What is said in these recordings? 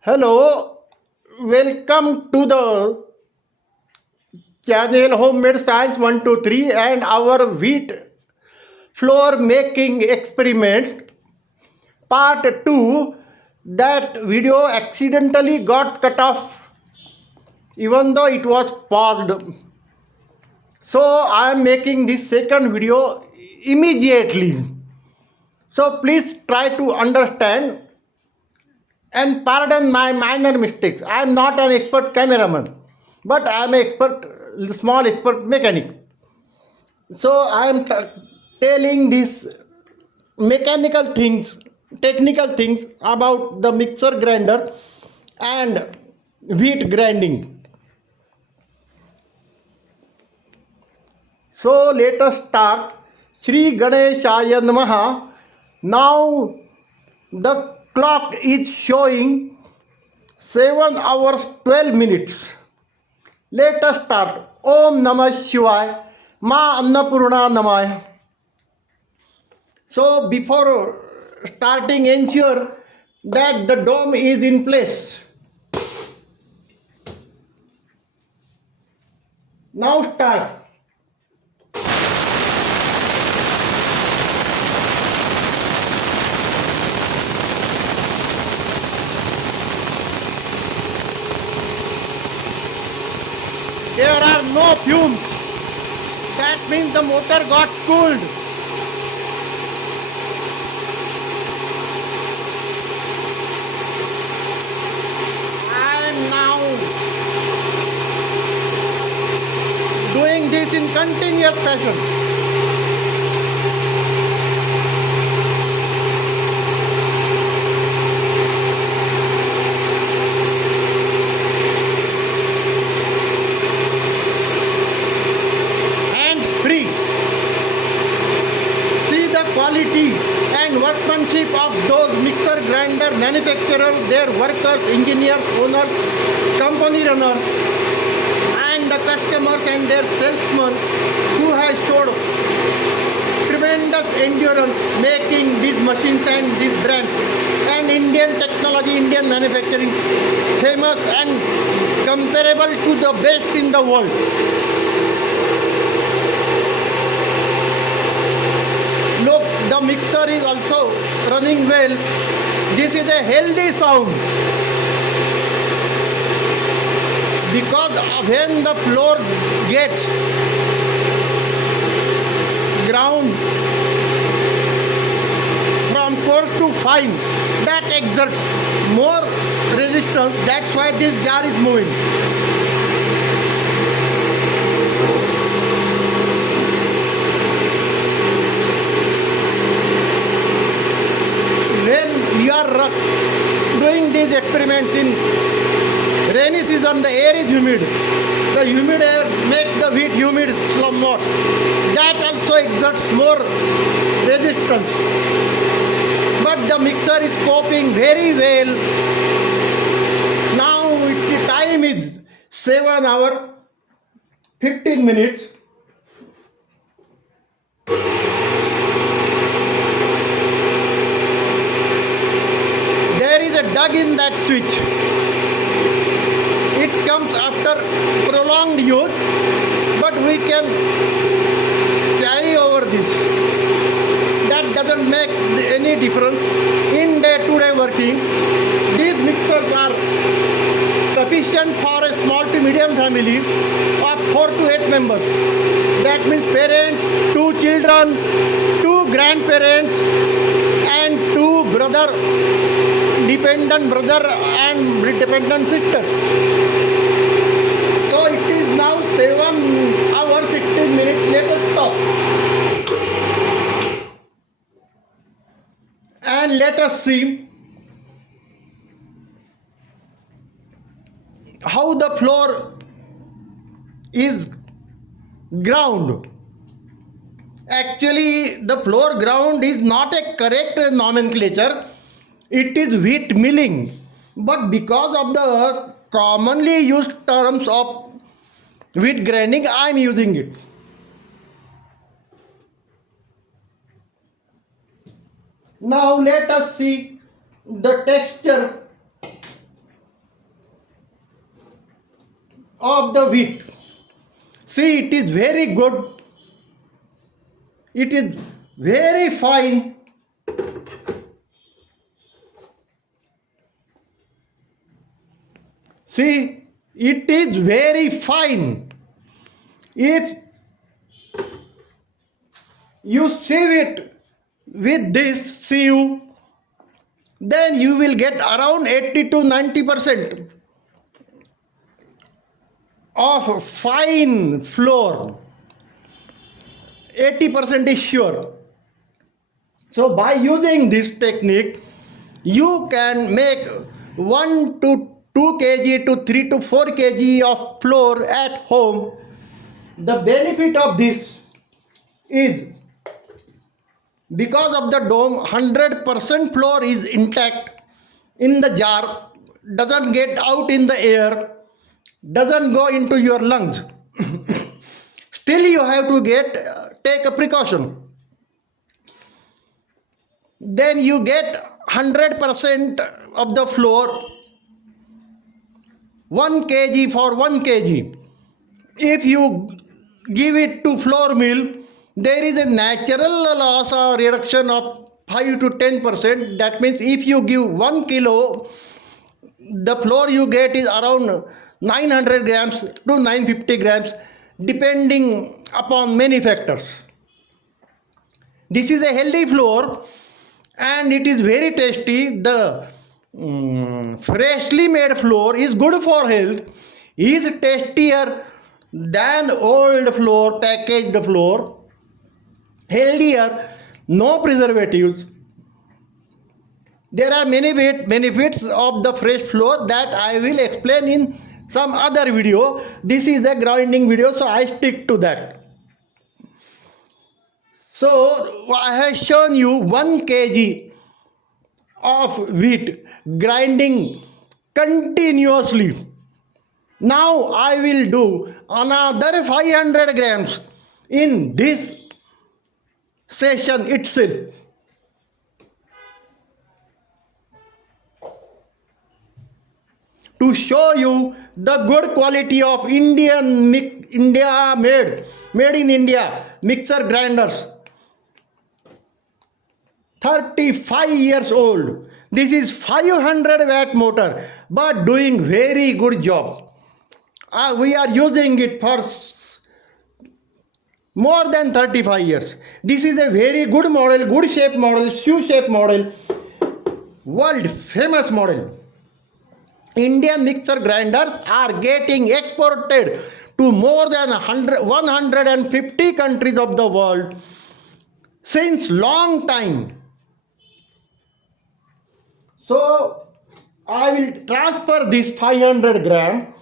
Hello, welcome to the channel Homemade Science 123 and our wheat flour making experiment part 2. That video accidentally got cut off even though it was paused. So I am making this second video immediately. So please try to understand and pardon my minor mistakes. I am not an expert cameraman, but I am expert, small expert mechanic. So I am telling these mechanical things, technical things about the mixer grinder and wheat grinding. So let us start. Sri Ganeshaya Namaha. Now the clock is showing 7 hours 12 minutes. Let us start. Om Namah Shivaya. Ma Annapurna Namaya. So before starting, ensure that the dome is in place. Now start. There are no fumes. That means the motor got cooled. I am now doing this in continuous fashion. Hands free. See the quality and workmanship of those mixer grinder manufacturers, their workers, engineers, owners, company runners, and the customers and their salesmen who have showed tremendous endurance making these machines and these brands and Indian technology, Indian manufacturing famous and comparable to the best in the world. Look, the mixer is also running well. This is a healthy sound because when the floor gets ground from coarse to fine, that exerts more resistance. That's why this jar is moving. When we are doing these experiments in rainy season, the air is humid. The humid air makes the wheat humid somewhat. That also exerts more resistance. But the mixer is coping very well. Now the time is 7 hours 15 minutes. There is a dug in that switch. It comes after prolonged use, but we can carry over this. That doesn't make any difference in day-to-day working. These mixers are sufficient for a small to medium family of 4 to 8 members. That means parents, 2 children, 2 grandparents, and 2 dependent brother and dependent sister. So it is now 7 hours 16 minutes. Let us stop. And let us see how the floor is ground. Actually, the floor ground is not a correct nomenclature. It is wheat milling. But because of the commonly used terms of wheat grinding, I am using it. Now let us see the texture of the wheat. See, it is very good. It is very fine. See, it is very fine. If you sieve it with this sieve, then you will get around 80 to 90% of fine flour. 80% is sure. So by using this technique, you can make 1 to 2 kg to 3 to 4 kg of flour at home. The benefit of this is because of the dome, 100% flour is intact in the jar, doesn't get out in the air, doesn't go into your lungs. Still you have to take a precaution. Then you get 100% of the flour, 1 kg for 1 kg. If you give it to flour mill, there is a natural loss or reduction of 5 to 10%. That means if you give 1 kilo, the flour you get is around 900 grams to 950 grams, depending upon many factors. This is a healthy flour and it is very tasty. The freshly made flour is good for health, is tastier than old flour, packaged flour, healthier, no preservatives. There are many benefits of the fresh flour that I will explain in some other video. This is a grinding video, so I stick to that. So I have shown you 1 kg of wheat grinding continuously. Now I will do another 500 grams in this session itself. To show you the good quality of made in India mixer grinders. 35 years old. This is 500 watt motor, but doing very good job. We are using it for more than 35 years. This is a very good model, good shape model, shoe shape model, world famous model. Indian mixer grinders are getting exported to more than 150 countries of the world since long time. So I will transfer this 500 gram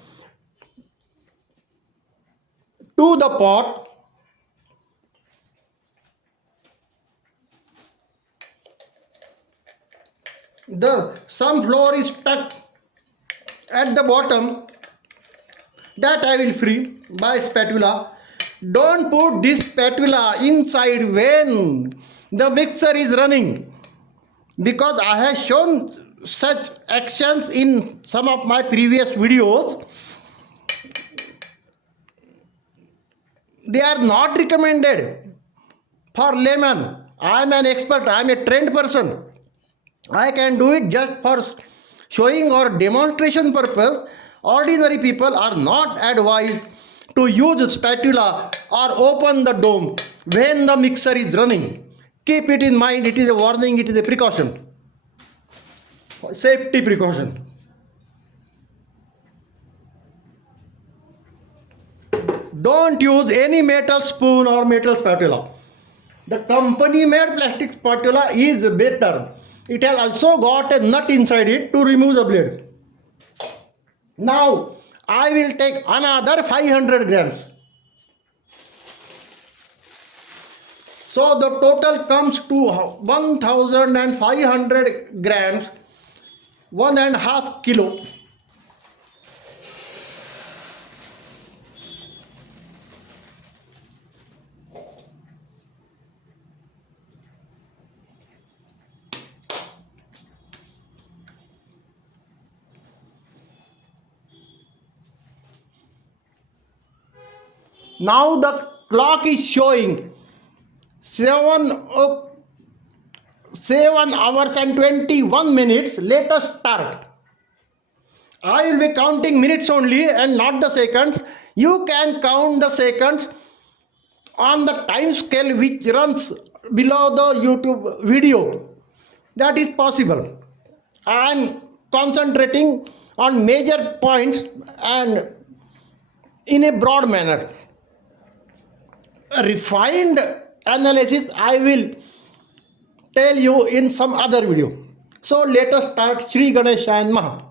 to the pot. Some flour is stuck at the bottom, that I will free by spatula. Don't put this spatula inside when the mixer is running, because I have shown such actions in some of my previous videos. They are not recommended for layman. I am an expert, I am a trained person. I can do it just for showing or demonstration purpose. Ordinary people are not advised to use spatula or open the dome when the mixer is running. Keep it in mind, it is a warning, it is a precaution. Safety precaution. Don't use any metal spoon or metal spatula. The company made plastic spatula is better. It has also got a nut inside it to remove the blade. Now I will take another 500 grams. So the total comes to 1500 grams, 1.5 kilo. Now the clock is showing 7 hours and 21 minutes. Let us start. I will be counting minutes only and not the seconds. You can count the seconds on the time scale which runs below the YouTube video. That is possible. I am concentrating on major points and in a broad manner. A refined analysis I will tell you in some other video. So let us start. Shri Ganeshaya Namaha.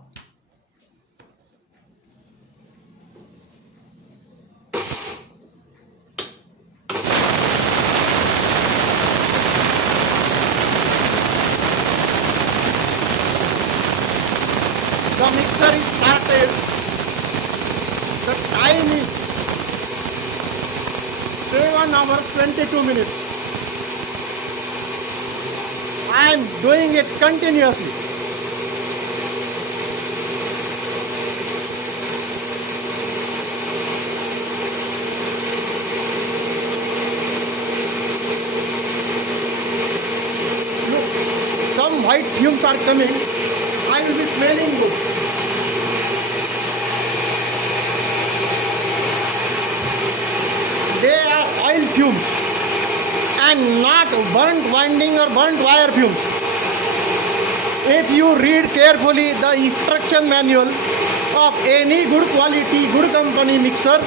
The mixer is started. The time is 7 hours 22 minutes. I am doing it continuously. Look, some white fumes are coming. I will be smelling good. They are oil fumes and not burnt winding or burnt wire fumes. If you read carefully the instruction manual of any good quality, good company mixer,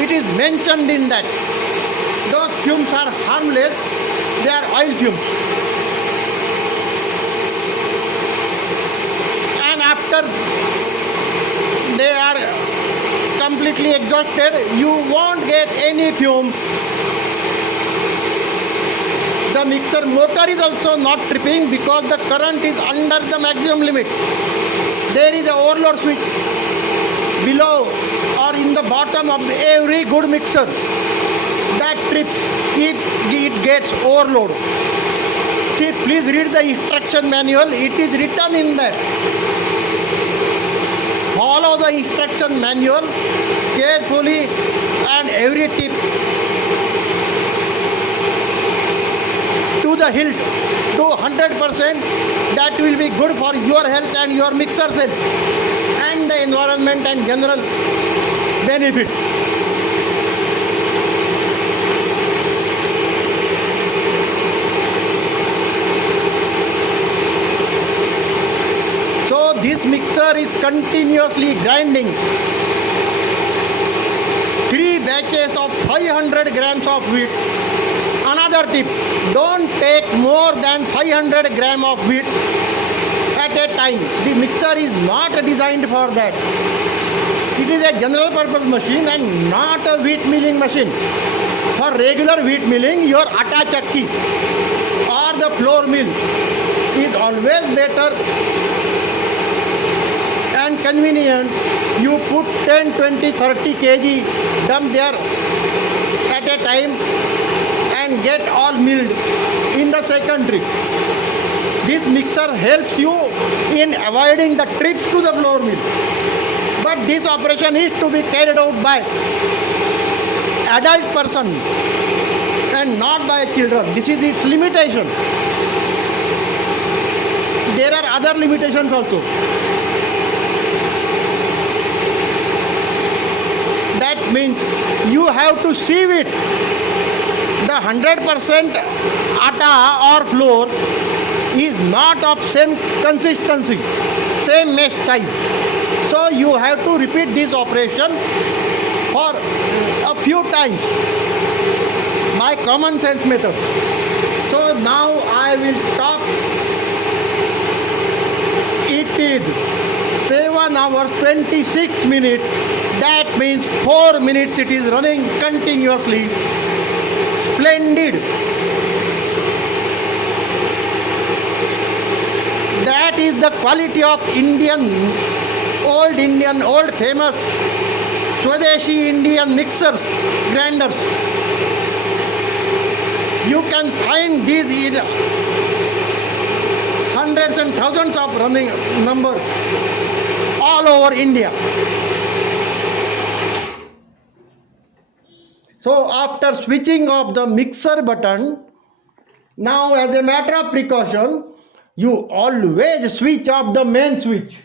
it is mentioned in that. Those fumes are harmless, they are oil fumes. And after they are completely exhausted, you won't get any fume. The mixer motor is also not tripping because the current is under the maximum limit. There is a overload switch below or in the bottom of every good mixer. That trips if it gets overload. See, please read the instruction manual. It is written in that. Follow the instruction manual carefully and every tip to the hilt to 100%. That will be good for your health and your mixer's health and the environment and general benefit. So this mixer is continuously grinding 3 batches of 500 grams of wheat. Another tip, don't take more than 500 grams of wheat at a time. The mixer is not designed for that. It is a general purpose machine and not a wheat milling machine. For regular wheat milling, your atta chakki or the flour mill is always better and convenient. You put 10, 20, 30 kg dump there at a time and get all milled in the second trip. This mixer helps you in avoiding the trips to the flour mill. But this operation is to be carried out by adult person and not by children. This is its limitation. There are other limitations also. That means you have to sieve it. The 100% atta or flour is not of same consistency, same mesh size. So you have to repeat this operation for a few times by common sense method. So now I will stop. It is 7 hours 26 minutes. That means 4 minutes it is running continuously. Splendid. That is the quality of old famous Swadeshi Indian mixers, grinders. You can find these in hundreds and thousands of running numbers all over India. So after switching off the mixer button, now as a matter of precaution, you always switch off the main switch.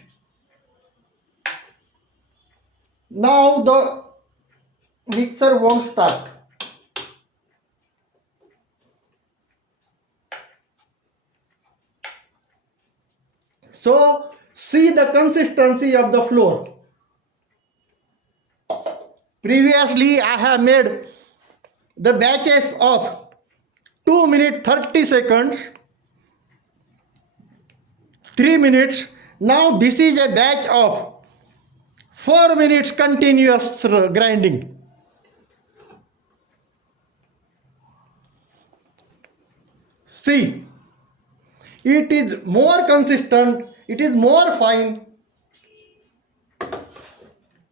Now the mixer won't start. So see the consistency of the flour. Previously I have made the batches of 2 minutes 30 seconds, 3 minutes. Now this is a batch of 4 minutes continuous grinding. See, it is more consistent, it is more fine.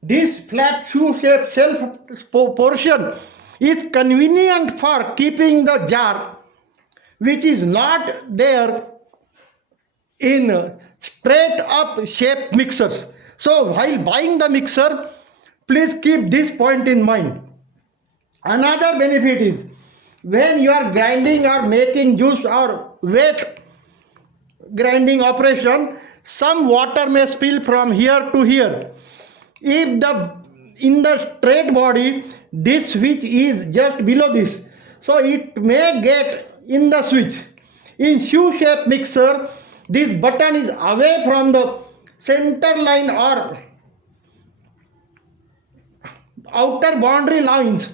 This flat shoe shaped shelf portion is convenient for keeping the jar, which is not there in straight up shape mixers. So while buying the mixer, please keep this point in mind. Another benefit is when you are grinding or making juice or wet grinding operation, some water may spill from here to here. If in the straight body this switch is just below this, so it may get in the switch. In shoe shape mixer, this button is away from the center line or outer boundary lines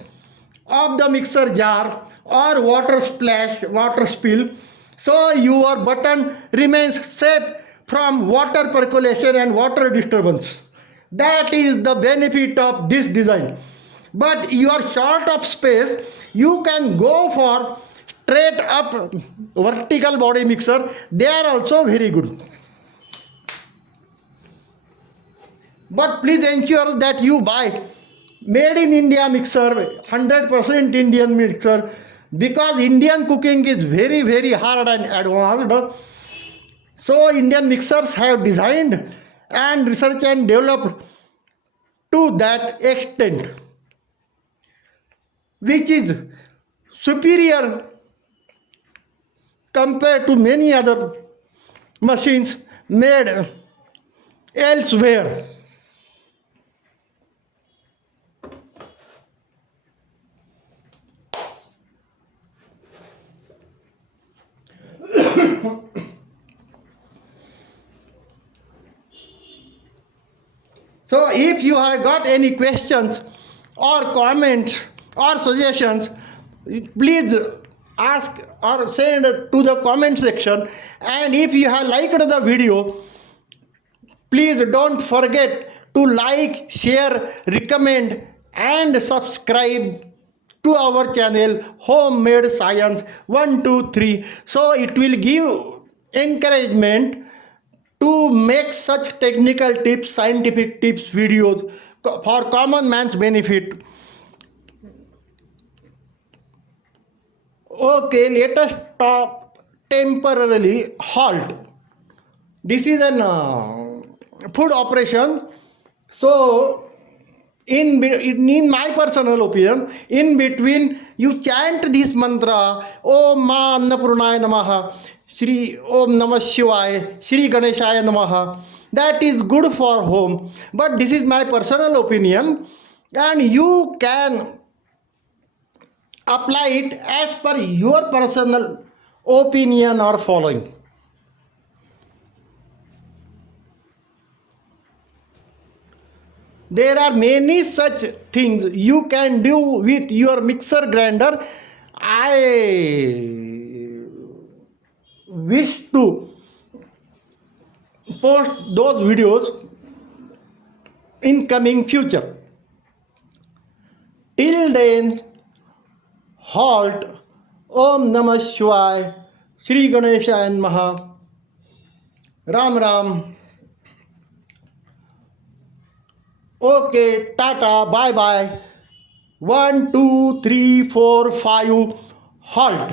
of the mixer jar or water splash, water spill, so your button remains safe from water percolation and water disturbance. That is the benefit of this design. But you are short of space, you can go for straight up vertical body mixer. They are also very good. But please ensure that you buy made in India mixer, 100% Indian mixer, because Indian cooking is very, very hard and advanced. So Indian mixers have designed and researched and developed to that extent, which is superior compared to many other machines made elsewhere. So if you have got any questions or comments or suggestions, please ask or send to the comment section. And if you have liked the video, please don't forget to like, share, recommend and subscribe to our channel Homemade Science 123. So it will give encouragement to make such technical tips, scientific tips videos for common man's benefit. Okay, let us stop temporarily, halt. This is an food operation. So in my personal opinion, in between you chant this mantra, Om Ma Annapurnaya Namaha, Shri Om Namah Shivaya, Shri Ganeshaya Namaha. That is good for home. But this is my personal opinion, and you can apply it as per your personal opinion or following. There are many such things you can do with your mixer grinder. I wish to post those videos in coming future. Till then, halt. Om Namah Shivaya, Shri Ganeshaya Namaha, Ram Ram. Okay, tata, bye bye. 1, 2, 3, 4, 5, halt.